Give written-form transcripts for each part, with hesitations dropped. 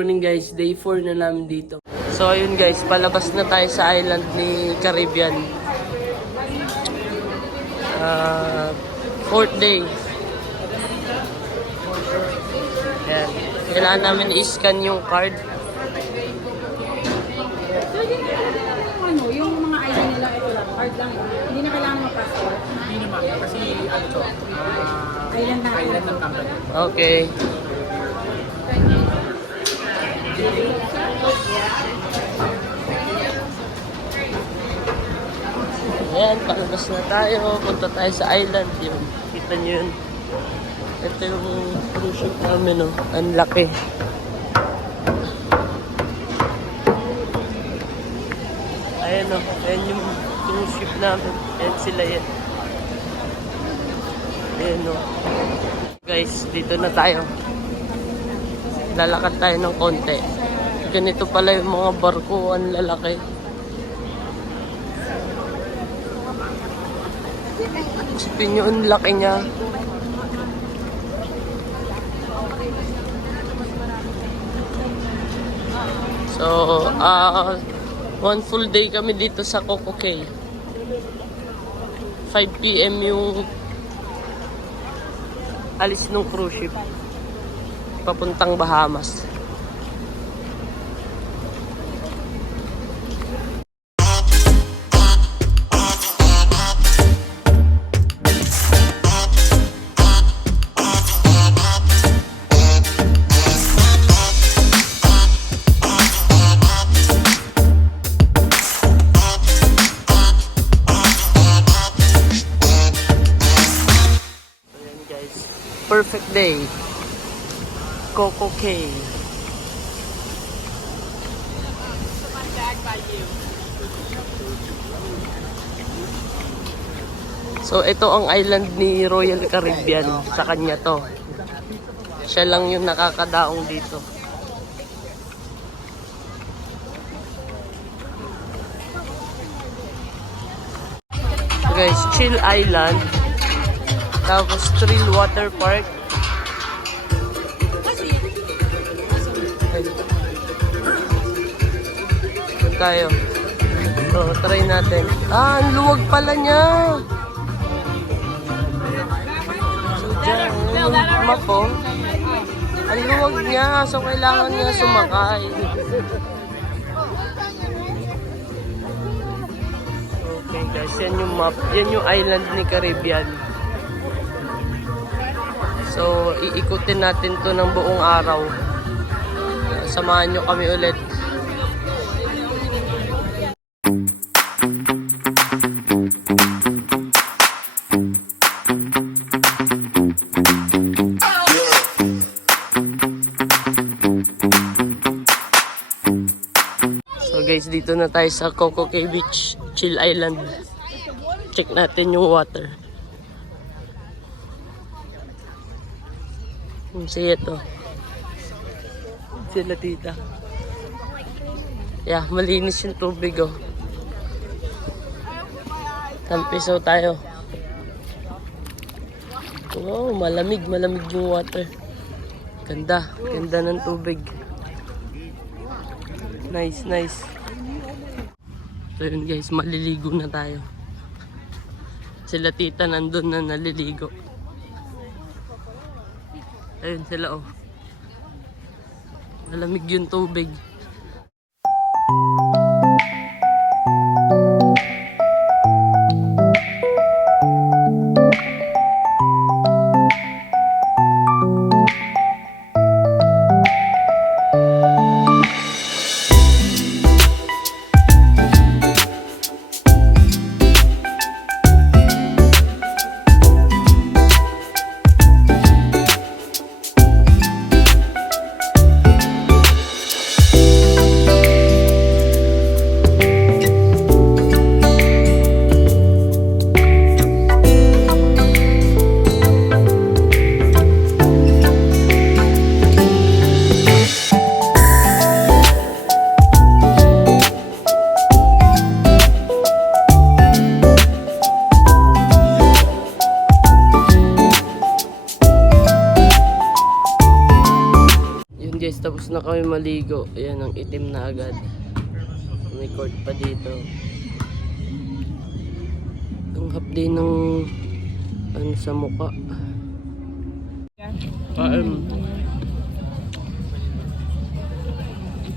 morning guys, day 4 na namin dito. So ayun guys, palabas na tayo sa island ni Caribbean. 4th day. Ayan. Kailangan namin i-scan yung card. Ano, yung mga ID nila, ito lang, card lang. Hindi na kailangan mag-passport. Hindi naman, kasi ano to, Island na. island ng company. Okay. Ayan, palabas na tayo. Punta tayo sa island. Yun. Kita nyo yun. Ito yung cruise ship namin, oh. Ang laki. Ayan, oh. Ayan yung cruise ship namin. Ayan sila yan. Ayan, oh. Guys, dito na tayo. Lalakad tayo ng konti. Ganito pala yung mga barko. Ang lalaki. Isipin nyo, ang laki niya. So, 1 full day kami dito sa Coco Cay. 5 PM yung alis ng cruise ship papuntang Bahamas. Perfect day. Coco Cay. So ito ang island ni Royal Caribbean. Sa kanya to. Siya lang yung nakakadaong dito. So guys, chill island. Tapos Thrill Water Park. Doon tayo. So, try natin. Ang luwag pala niya. So, dyan. Map, oh. Ang luwag niya. So, kailangan niya sumakay. Okay guys, yan yung map. Yan yung island ni Caribbean. So, iikutin natin to ng buong araw. Samahan nyo kami ulit. So guys, dito na tayo sa Coco Cay Beach, Chill Island. Check natin yung water. Siya to. Sila tita. Yeah, malinis yung tubig, oh. Tampisaw tayo. Wow, malamig yung water. Ganda ng tubig. Nice. So yun guys, maliligo na tayo. Sila tita nandun na naliligo. Ayun sila, oh. Malamig yung tubig. Tapos na kami maligo. Ayan, ang itim na agad. May court pa dito. Ang hapdi ng ano sa mukha.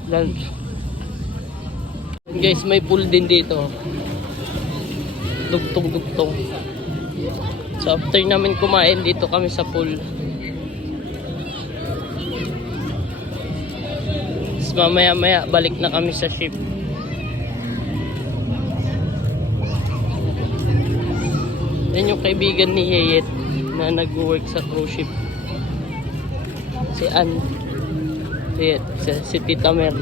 Lunch. Guys, may pool din dito. Dugtong-dugtong. So after namin kumain, dito kami sa pool. Tapos mamaya-maya, balik na kami sa ship. Yan yung kaibigan ni Yeyet na nag-work sa cruise ship. Si Ann. Yeyet, si Tita Mer.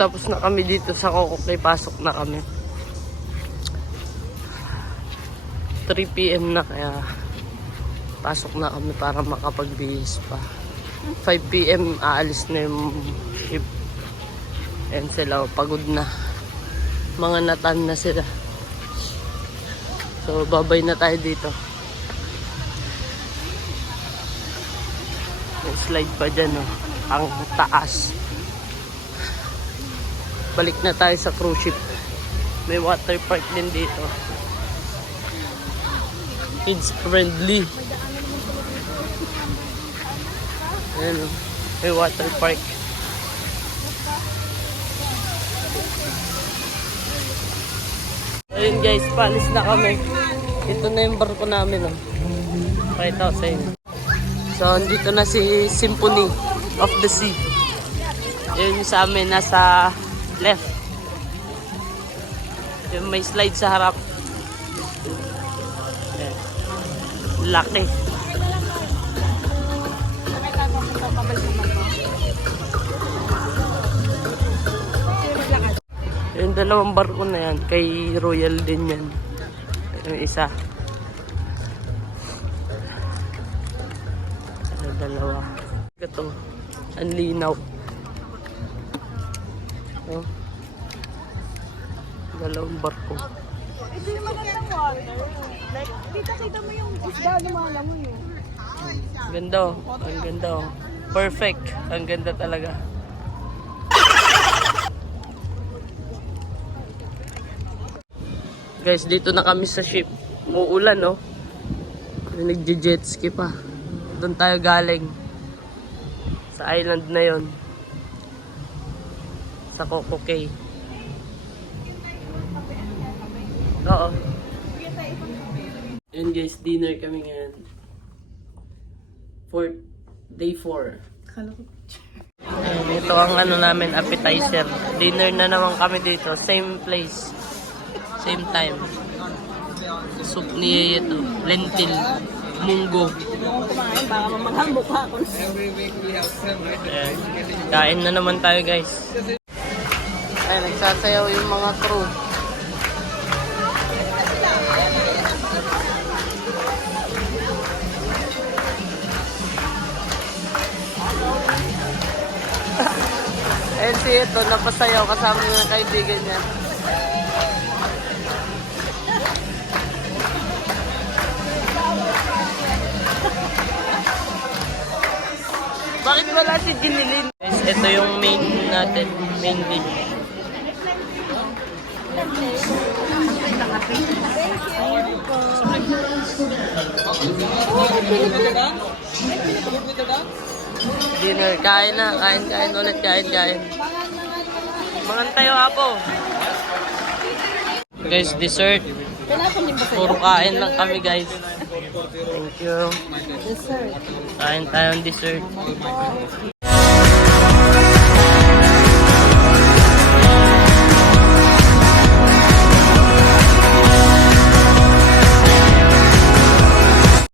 Tapos na kami dito sa Kokokay, pasok na kami. 3 PM na, kaya pasok na kami para makapagbihis pa. 5 PM aalis na yung ship. And sila, pagod na. Mga natan na sila. So babay na tayo dito. May slide pa dyan, oh. Ang taas. Balik na tayo sa cruise ship. May water park din dito. Kids friendly. Ayan, oh. May water park. Ayun guys, paalis na kami. Ito na yung barko namin, oh. Pakita ko sa inyo. So, andito na si Symphony of the Sea. Yun sa amin, nasa left. Yung may slide sa harap. Ayan. Laki. Yung dalawang barko na yan, kay Royal din yan. Yung isa. Yung dalawa. Ito, ang linaw. Oh. Dalawang barko. Ito yung magandang water. Like, kita mo yung isda na mga lamoy. Ganda, oh. Ang ganda, oh. Perfect. Ang ganda talaga. Guys, dito na kami sa ship. Uulan, no? Nagje-jet ski pa. Doon tayo galing. Sa island na yon. Sa Kokokay. Oo. Yun guys, dinner kami ngayon. Day 4. Ayan, ito ang ano namin, appetizer. Dinner na naman kami dito. Same place. Same time. Soup ni ito. Lentil. Munggo. Kumain, baka maghambok pa ako. Ayan. Kain na naman tayo guys. Ayan, nagsasayaw yung mga crew. Ayan si ito, napasayaw kasama ng kaibigan niya. Bakit wala si Jinilin? Guys, ito yung main natin, main dish. Dinner, kain na, kain ulit, kain. Mangan tayo apo. Guys, dessert. Puro kain lang kami guys. Thank you. Dessert. Kain tayong dessert.